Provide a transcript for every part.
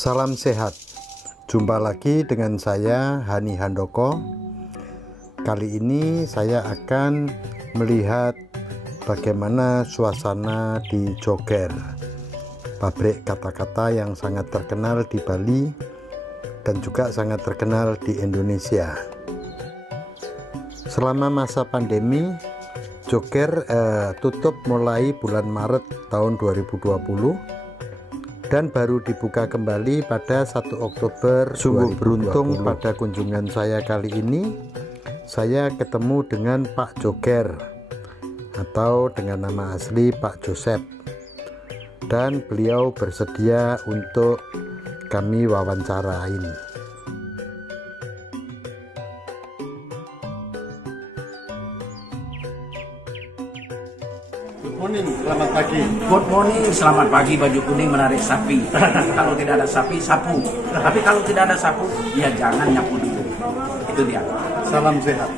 Salam sehat. Jumpa lagi dengan saya Hani Handoko. Kali ini saya akan melihat bagaimana suasana di Joger, pabrik kata-kata yang sangat terkenal di Bali dan juga sangat terkenal di Indonesia. Selama masa pandemi, Joger tutup mulai bulan Maret tahun 2020 dan baru dibuka kembali pada 1 Oktober. Sungguh beruntung pada kunjungan saya kali ini saya ketemu dengan Pak Joger atau dengan nama asli Pak Joseph, dan beliau bersedia untuk kami wawancarain. Good morning, selamat pagi. Good morning, selamat pagi. Baju kuning menarik sapi. Kalau tidak ada sapi, sapu. Tapi kalau tidak ada sapu, ya jangan nyapu dulu. Itu dia. Salam sehat.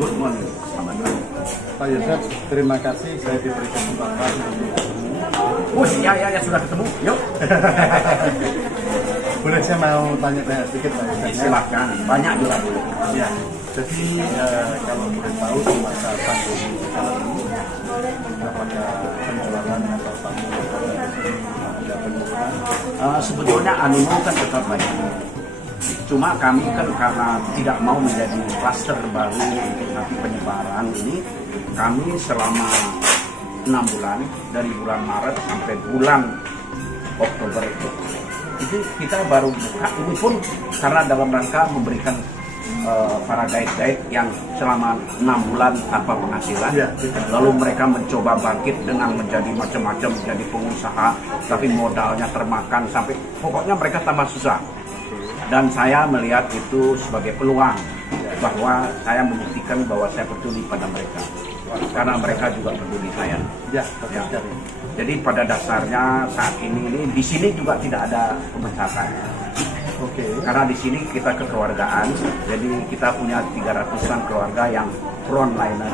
Good morning, selamat pagi. Pak Yosef, terima kasih saya diberi kesempatan untuk Ya, sudah ketemu. Yuk. Boleh saya mau tanya-tanya sedikit Pak Yosef? Silahkan, banyak juga boleh. Ya, jadi kalau boleh tahu di masa pandemi sekarang ini, apakah penjualan atau tamu ada penurunan? Sebetulnya animo kan tetap banyak. Cuma kami kan karena tidak mau menjadi klaster baru untuk nanti penyebaran ini, kami selama 6 bulan dari bulan Maret sampai bulan Oktober itu kita baru buka. Ini pun karena dalam rangka memberikan para guide-guide yang selama 6 bulan tanpa penghasilan, lalu mereka mencoba bangkit dengan menjadi macam-macam, menjadi pengusaha, tapi modalnya termakan sampai pokoknya mereka tambah susah. Dan saya melihat itu sebagai peluang bahwa saya membuktikan bahwa saya peduli pada mereka, karena mereka juga peduli saya. Ya. Jadi pada dasarnya saat ini di sini juga tidak ada pemecatan. Karena di sini kita kekeluargaan, jadi kita punya 300-an keluarga yang frontliner,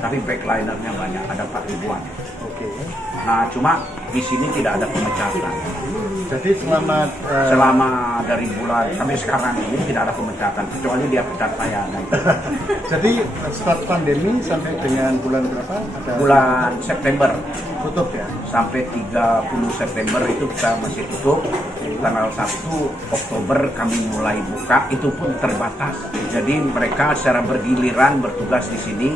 tapi backlinernya banyak, ada 4 ribuan. Nah, cuma di sini tidak ada pemecatan. Jadi selama dari bulan sampai sekarang ini tidak ada pemecatan, kecuali dia pecat saya. Jadi start pandemi sampai dengan bulan berapa? Bulan September tutup ya? Sampai 30 September itu kita masih tutup. Tanggal 1 Oktober kami mulai buka, itu pun terbatas. Jadi mereka secara bergiliran bertugas di sini.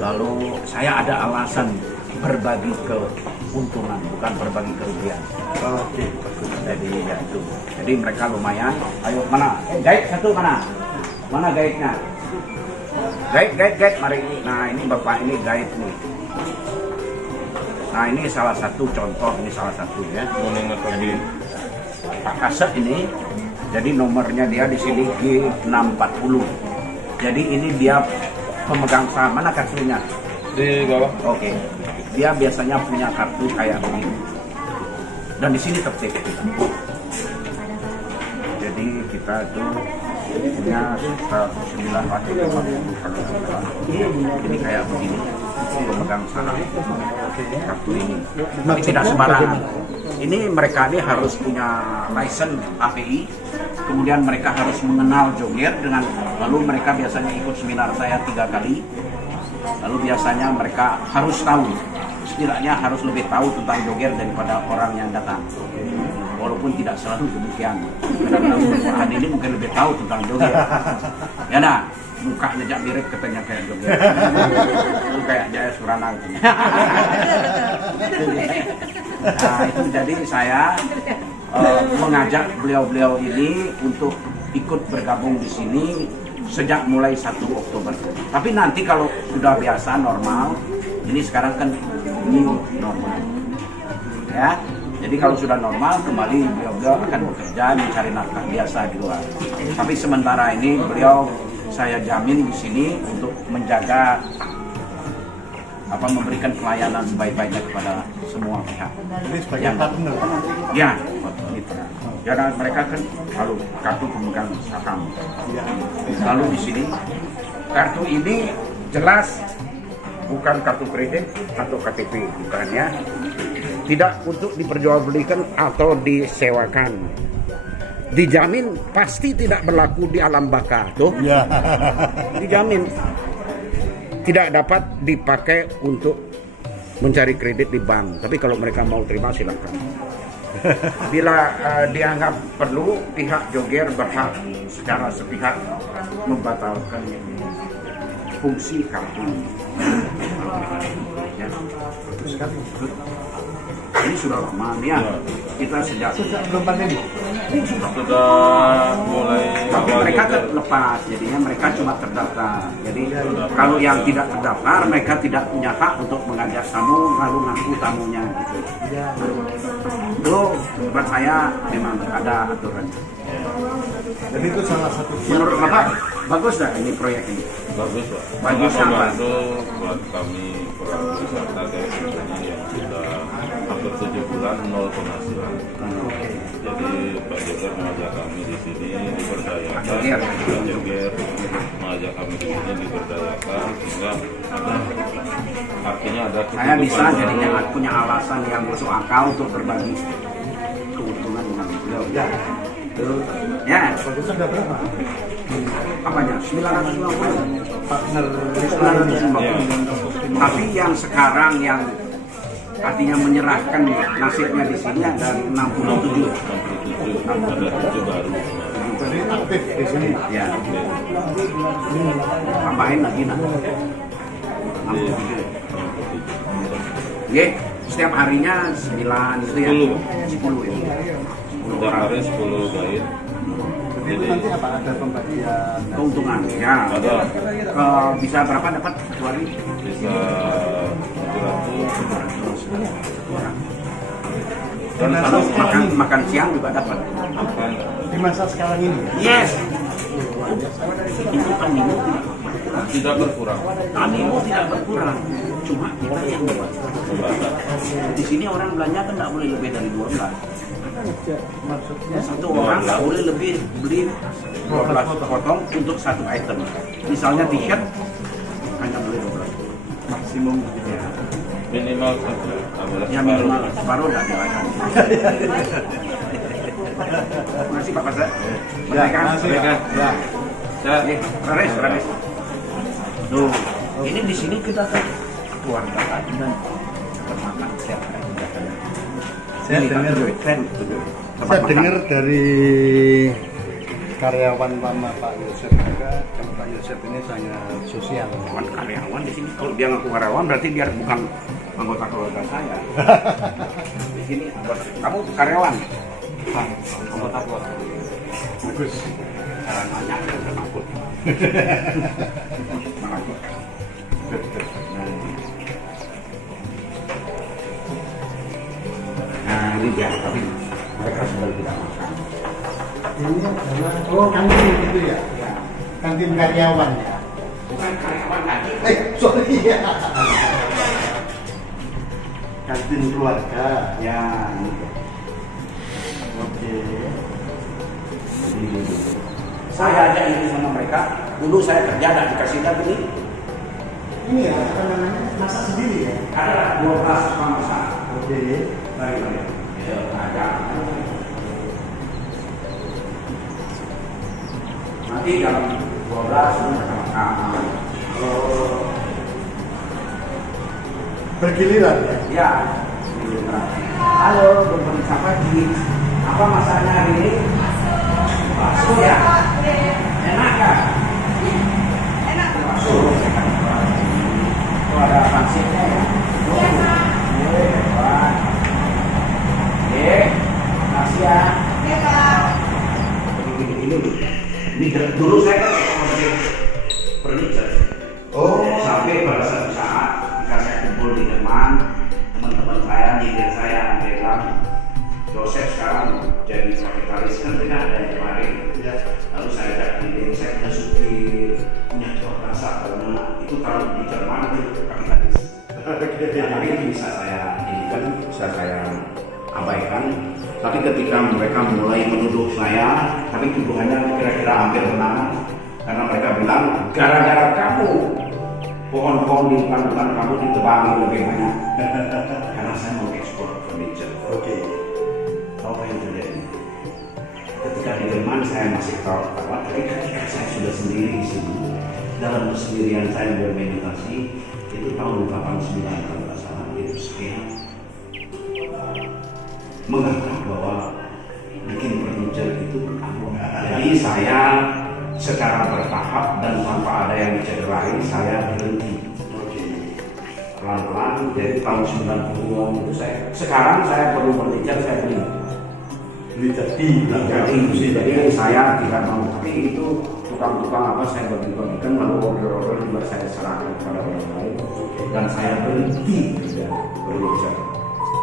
Lalu saya ada alasan berbagi keuntungan, bukan berbagi kerugian. Jadi ya itu. Jadi mereka lumayan. Ayo mana? Guide satu mana? Mana guide-nya? Guide, mari. Nah ini bapak ini guide nih. Nah ini salah satu contoh, ini salah satu ya. Jadi Pak Kasek ini, jadi nomornya dia di sini G640. Jadi ini dia pemegang saham. Mana kartunya? Di bawah. Oke. Dia biasanya punya kartu kayak begini. Dan di sini tertib kita. Jadi kita itu punya 950 kalau salah. Ini kayak begini. Pemegang saham kartu ini. Tapi tidak sembarangan. Ini mereka ini harus punya license API, kemudian mereka harus mengenal Joger dengan, lalu mereka biasanya ikut seminar saya 3 kali, lalu biasanya mereka harus tahu, setidaknya harus lebih tahu tentang Joger daripada orang yang datang, walaupun tidak selalu demikian. Kadang-kadang ini mungkin lebih tahu tentang Joger. Ya nah, mukanya jak mirip katanya kayak Joger, itu kayak Jaya Surana gitu. Nah itu jadi saya mengajak beliau-beliau ini untuk ikut bergabung di sini sejak mulai 1 Oktober. Tapi nanti kalau sudah biasa normal, ini sekarang kan new normal, ya. Jadi kalau sudah normal kembali beliau-beliau akan bekerja mencari nafkah biasa di luar. Tapi sementara ini beliau saya jamin di sini untuk menjaga memberikan pelayanan sebaik-baiknya kepada semua pihak. Ini sebagai partner. Ya, gitu. Karena mereka kan kalau kartu pemegang saham. Lalu di sini kartu ini jelas bukan kartu kredit atau KTP, bukan ya. Tidak untuk diperjualbelikan atau disewakan. dijamin pasti tidak berlaku di alam baka tuh. Ya. Dijamin tidak dapat dipakai untuk mencari kredit di bank. Tapi kalau mereka mau terima silakan. Bila dianggap perlu, pihak Joger berhak secara sepihak membatalkan fungsi kartu. Ya, betul sekali. Ini sudah lama ya. Kita sejak belum pandemi. Sudah mulai. Tapi mereka terlepas, jadinya mereka cuma terdaftar. Jadi kalau yang tidak terdaftar, mereka tidak punya hak untuk mengajak tamu lalu ngaku tamunya gitu. Itu buat saya memang ada aturan. Dan itu salah satu Menurut Bapak bagus dah ini proyek ini. Bagus Pak. Bagus Sangat apa? membantu buat kami pelaku wisata kayak ini yang sudah hampir 7 bulan nol penghasilan. Jadi Pak Joger mengajak kami di sini diberdayakan. Pak Joger mengajak kami di sini diberdayakan sehingga ada artinya ada Saya bisa kehidupan jadinya baru. punya alasan yang masuk akal untuk berbagi keuntungan dengan beliau. Ya, ya. bagusnya ada berapa? Apanya? 950. Partner 950. Tapi yang sekarang yang artinya menyerahkan nasibnya di sini ada 67. 67 ada 7 baru. Jadi aktif di sini. Ya. Tambahin lagi nah. 67. Ye, setiap harinya 9 itu ya. 10 ya. 10 Setiap orang. hari 10 guide. Jadi itu nanti apa? Ada pembagian Keuntungan ya. Ada. Bisa berapa dapat satu hari? Bisa 700 Dan kalau makan siang juga dapat. makan. di masa sekarang ini. Yes. Itu animo Tidak berkurang. tidak berkurang. Cuma kita yang buat. Di sini orang belanja kan nggak boleh lebih dari 12. Maksudnya Satu orang nggak boleh lebih beli 12 potong untuk satu item. Misalnya t-shirt hanya boleh 12 maksimum gitu ya. Minimal saja. Ya minimal separuh nggak dilayani. Terima kasih Pak Pasar. ya, masih ya. Ya. Rames. Tuh, ini di sini kita kan keluarga lagi dan dapat makan setiap hari juga. Saya dengar dari karyawan lama Pak Yosef juga, kalau Pak Yosef ini sangat sosial. Bukan karyawan di sini. Kalau dia ngaku karyawan berarti dia bukan anggota keluarga saya. Di sini kamu karyawan. Anggota keluarga. Bagus. Cara nanya yang termakut. Nah ini dia, tapi mereka sudah tidak makan. Ini adalah kantin gitu ya? Ya. Kantin karyawan ya? Bukan karyawan lagi. Sorry ya. Kantin keluarga. Ya. Oke. Saya aja ini sama mereka. Dulu saya kerja dan dikasih dapet ini. Ini ya, apa namanya? Masak sendiri ya? Ada 12 tukang masak. Oke. Baik. Ya, ada. Nanti dalam 12 makan. Bergiliran ya? Ya. Halo, pemirsa pagi. Apa masalahnya hari ini? Bakso ya? Enak kan? Enak. Bakso. Oh, ada pangsitnya ya? Makasih ya. Ini dulu saya kan otomotif furniture. Oh. Sampai pada satu saat ketika saya kumpul di depan teman-teman saya, leader saya bilang, Joseph sekarang jadi kapitalis kan tidak ada yang kemarin. Ya. Lalu saya ajak leader, saya punya supir, punya jual rasa karena itu kalau di Jerman itu kapitalis. Tapi itu bisa saya abaikan. Tapi ketika mereka mulai menuduh saya, tapi tuduhannya kira-kira hampir benar, karena mereka bilang gara-gara kamu pohon-pohon di depan kamu ditebangi lebih banyak. Karena saya mau ekspor furniture. Oke. Apa yang terjadi? Ketika ketika di Jerman saya masih ketawa-ketawa, tapi ketika saya sudah sendiri di sini, dalam kesendirian saya bermeditasi, itu tahun 89 kalau nggak salah, itu saya menganggap bahwa bikin furniture itu jadi saya secara bertahap dan tanpa ada yang dicederai, saya berhenti pelan-pelan. Jadi tahun 90-an itu sekarang saya perlu furniture, saya beli. Jadi saya tidak mau, tapi itu tukang-tukang apa saya bagi-bagikan, lalu order-order juga saya serahkan kepada orang lain, dan saya berhenti furniture.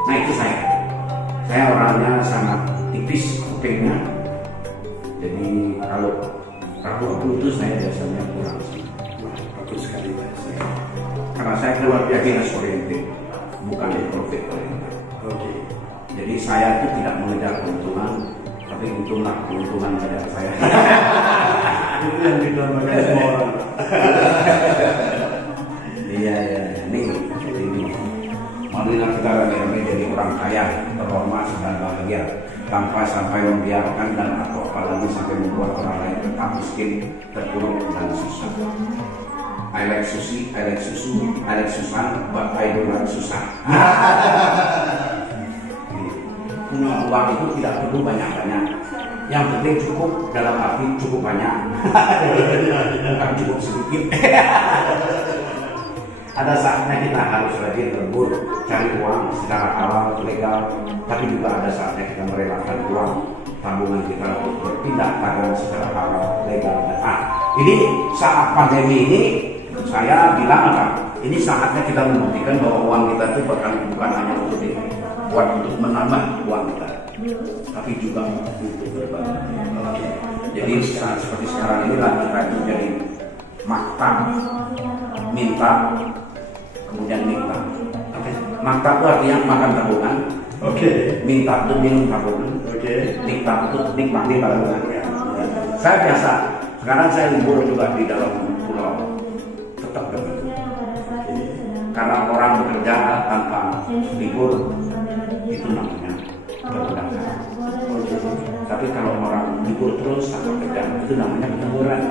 Nah itu saya orangnya sangat tipis kupingnya, jadi kalau ragu itu saya biasanya kurang. Bagus sekali Pak. Karena saya keluarga business oriented, bukan profit oriented. Oke. Jadi saya itu tidak mengejar keuntungan, tapi untunglah keuntungan mengejar saya. Itu yang didambakan semua orang. Iya. Ini. Marilah kita rame-rame jadi orang kaya, terhormat dan bahagia, tanpa sampai membiarkan dan atau apalagi sampai membuat orang lain tetap miskin, terpuruk dan susah. I like sushi, I like susu, I like susah, but I don't like susah. Punya uang itu tidak perlu banyak-banyak. Yang penting cukup, dalam arti cukup banyak. Bukan cukup sedikit. Ada saatnya kita harus rajin lembur, cari uang secara halal, legal, tapi juga ada saatnya kita merelakan uang tabungan kita untuk berpindah tangan secara halal, legal. Ini saat pandemi ini, saya bilang apa? Ini saatnya kita membuktikan bahwa uang kita itu bukan hanya untuk dibuat untuk menambah uang kita, tapi juga untuk berbagi. Jadi saat seperti sekarang inilah kita itu jadi maktam, minta, kemudian minta. Makta itu artinya makan tabungan. Minta itu minum tabungan. Minta itu nikmati tabungan. Saya biasa. Sekarang saya libur juga di dalam pulau. Tetap begitu. Karena orang bekerja tanpa libur itu namanya berdagang. Tapi kalau orang libur terus tanpa kerja itu namanya pengangguran.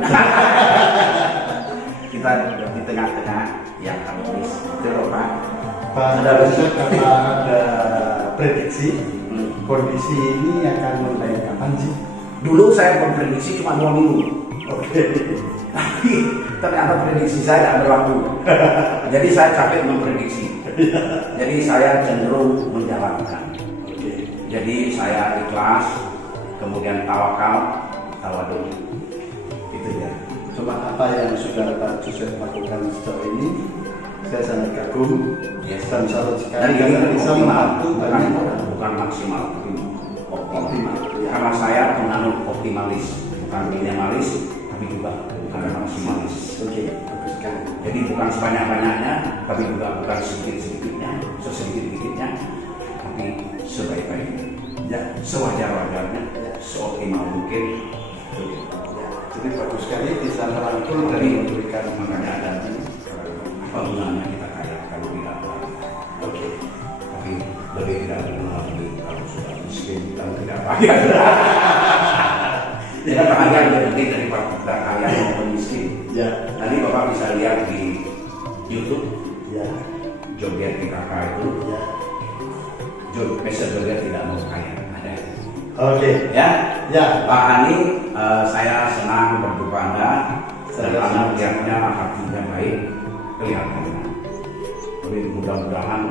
Kita di tengah-tengah yang harmonis. Itu loh Pak. Karena ada prediksi kondisi ini akan mulai kapan sih? Dulu saya memprediksi cuma 2 minggu. Tapi ternyata prediksi saya tidak berlaku. Jadi saya capek memprediksi. Jadi saya cenderung menjalankan. Jadi saya ikhlas, kemudian tawakal, tawadhu. Itu ya. Cuma apa yang sudah Pak Joseph lakukan sejauh ini, saya sangat kagum. Dan salut sekali karena bisa membantu banyak orang. Bukan maksimal, tapi optimal. Karena saya penganut optimalis, bukan minimalis, tapi juga bukan maksimalis. Bagus sekali. Jadi bukan sebanyak-banyaknya, tapi juga bukan sedikit-sedikitnya, sesedikit-sedikitnya, tapi sebaik-baiknya, ya, sewajar-wajarnya, seoptimal mungkin. Jadi bagus sekali bisa merangkul dan memberikan Makanya ada apa gunanya kita kaya kalau tidak ada. Tapi lebih tidak berguna lagi kalau sudah miskin dan tidak kaya. Tidak kaya lebih penting daripada kita kaya maupun miskin. Nanti Bapak bisa lihat di YouTube. Joget PKK itu. Joget tidak mau kaya. Ada. Pak Hani, saya senang berjumpa Anda. Dan Anda lihatnya hatinya baik, kelihatannya. Tapi mudah-mudahan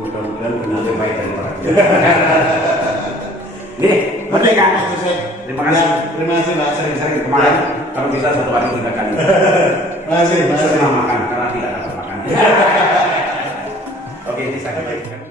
lebih baik daripada kita. Nih, merdeka. Terima kasih. Terima kasih Pak. Sering-sering kemarin, kalau bisa 1 hari 3 kali. Terima kasih. Saya makan karena tidak dapat makan. Oke, ini saya.